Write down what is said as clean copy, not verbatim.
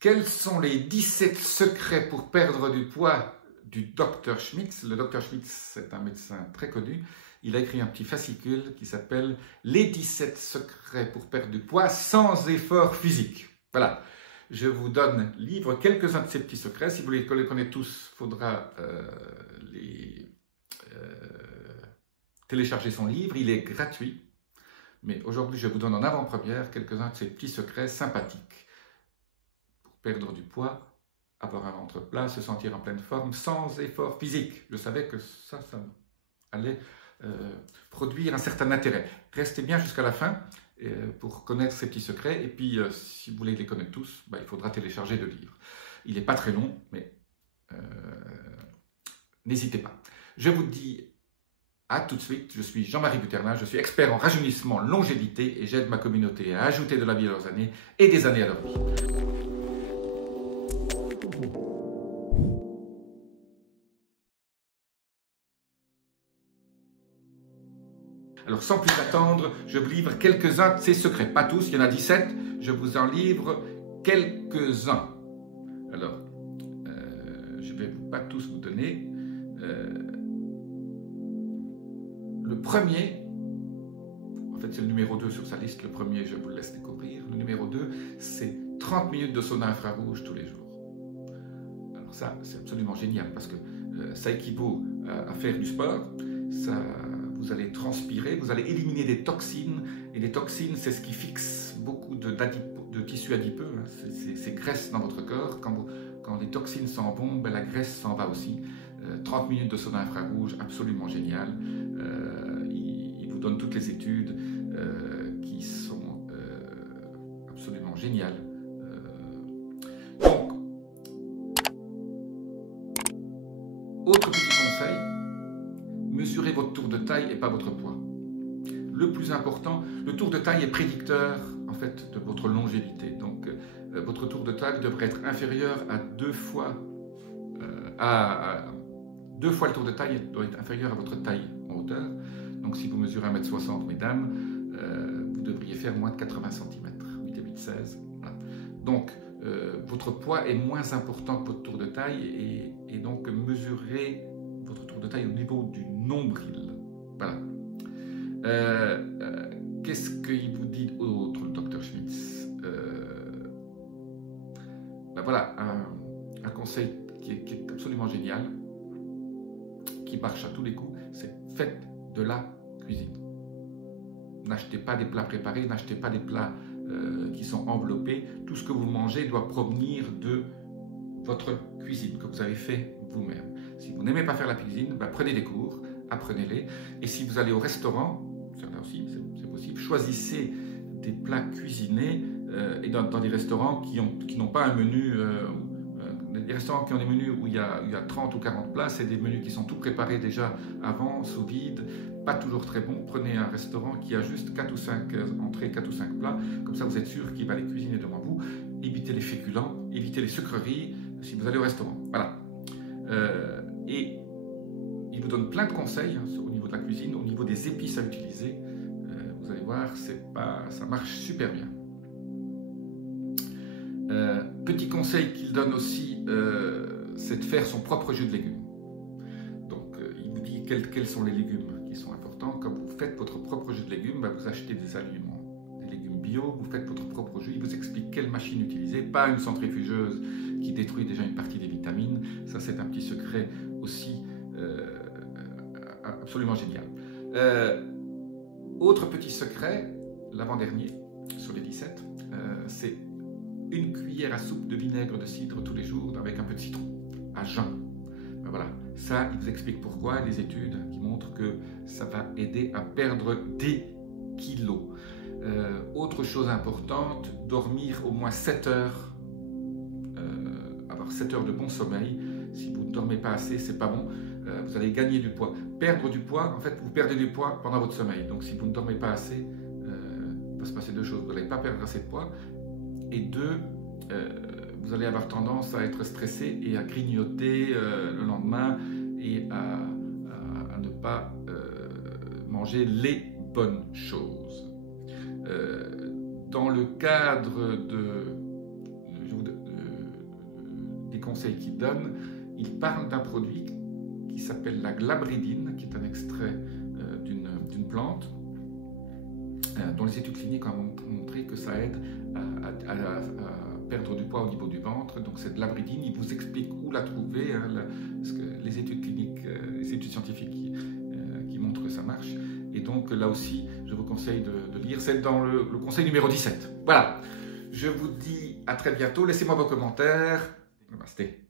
Quels sont les 17 secrets pour perdre du poids du Dr Schmitz? Le Dr Schmitz, c'est un médecin très connu. Il a écrit un petit fascicule qui s'appelle « Les 17 secrets pour perdre du poids sans effort physique ». Voilà, je vous donne livre quelques-uns de ces petits secrets. Si vous voulez les connaître tous, il faudra télécharger son livre. Il est gratuit. Mais aujourd'hui, je vous donne en avant-première quelques-uns de ces petits secrets sympathiques. Perdre du poids, avoir un ventre plat, se sentir en pleine forme, sans effort physique. Je savais que ça allait produire un certain intérêt. Restez bien jusqu'à la fin pour connaître ces petits secrets. Et puis, si vous voulez les connaître tous, il faudra télécharger le livre. Il n'est pas très long, mais n'hésitez pas. Je vous dis à tout de suite. Je suis Jean-Marie Buterlin, je suis expert en rajeunissement, longévité et j'aide ma communauté à ajouter de la vie à leurs années et des années à leur vie. Alors, sans plus attendre, je vous livre quelques-uns de ces secrets. Pas tous, il y en a 17. Je vous en livre quelques-uns. Alors, je ne vais pas tous vous donner. Le premier, en fait c'est le numéro 2 sur sa liste. Le premier, je vous le laisse découvrir. Le numéro 2, c'est 30 minutes de sauna infrarouge tous les jours. Alors ça, c'est absolument génial parce que ça équivaut à faire du sport. Vous allez transpirer, vous allez éliminer des toxines. Et les toxines, c'est ce qui fixe beaucoup de tissus adipeux. Hein. C'est graisse dans votre corps. Quand les toxines s'en vont, la graisse s'en va aussi. 30 minutes de sauna infrarouge, absolument génial. Il vous donne toutes les études qui sont absolument géniales. Donc, autre petit conseil, mesurez votre tour de taille et pas votre poids. Le plus important, le tour de taille est prédicteur en fait de votre longévité. Donc, votre tour de taille devrait être inférieur à 2 fois le tour de taille doit être inférieur à votre taille en hauteur. Donc si vous mesurez 1m60, mesdames, vous devriez faire moins de 80 cm, 8 et 8, 16. Voilà. Donc votre poids est moins important que votre tour de taille et donc mesurez votre tour de taille au niveau du nombril. Voilà. Qu'est-ce qu'il vous dit autre, le Dr Schmitz? Voilà, un conseil qui est absolument génial, qui marche à tous les coups, c'est faites de la cuisine. N'achetez pas des plats préparés, n'achetez pas des plats qui sont enveloppés. Tout ce que vous mangez doit provenir de votre cuisine, que vous avez fait vous-même. Si vous n'aimez pas faire la cuisine, prenez des cours, apprenez-les. Et si vous allez au restaurant, là aussi c'est possible, choisissez des plats cuisinés et dans des restaurants qui n'ont pas un menu... des restaurants qui ont des menus où il y a 30 ou 40 plats, c'est des menus qui sont tout préparés déjà avant, sous vide, pas toujours très bons. Prenez un restaurant qui a juste 4 ou 5 entrées, 4 ou 5 plats, comme ça vous êtes sûr qu'il va les cuisiner devant vous. Évitez les féculents, évitez les sucreries si vous allez au restaurant. Voilà. Et il vous donne plein de conseils au niveau de la cuisine, au niveau des épices à utiliser. Vous allez voir, ça marche super bien. Petit conseil qu'il donne aussi, c'est de faire son propre jus de légumes. Donc, il vous dit quels sont les légumes qui sont importants. Quand vous faites votre propre jus de légumes, vous achetez des aliments, des légumes bio, vous faites votre propre jus, il vous explique quelle machine utiliser, pas une centrifugeuse qui détruit déjà une partie des vitamines. Ça, c'est un petit secret aussi absolument génial. Autre petit secret, l'avant-dernier, sur les 17, c'est une cuillère à soupe de vinaigre de cidre tous les jours avec un peu de citron, à jeun. Voilà, ça, il vous explique pourquoi, des études qui montrent que ça va aider à perdre des kilos. Autre chose importante, dormir au moins 7 heures, avoir 7 heures de bon sommeil. Si vous ne dormez pas assez, c'est pas bon, vous allez gagner du poids. Perdre du poids, en fait, vous perdez du poids pendant votre sommeil. Donc si vous ne dormez pas assez, il va se passer deux choses. Vous n'allez pas perdre assez de poids. Et 2, vous allez avoir tendance à être stressé et à grignoter le lendemain et à ne pas manger les bonnes choses. Dans le cadre les conseils qu'il donne, il parle d'un produit qui s'appelle la glabridine, qui est un extrait d'une plante, dont les études cliniques ont montré que ça aide à perdre du poids au niveau du ventre. Donc cette glabridine, il vous explique où la trouver, hein, parce que les études cliniques, les études scientifiques qui montrent que ça marche. Et donc là aussi, je vous conseille de lire, c'est dans le conseil numéro 17. Voilà, je vous dis à très bientôt, laissez-moi vos commentaires. Namasté.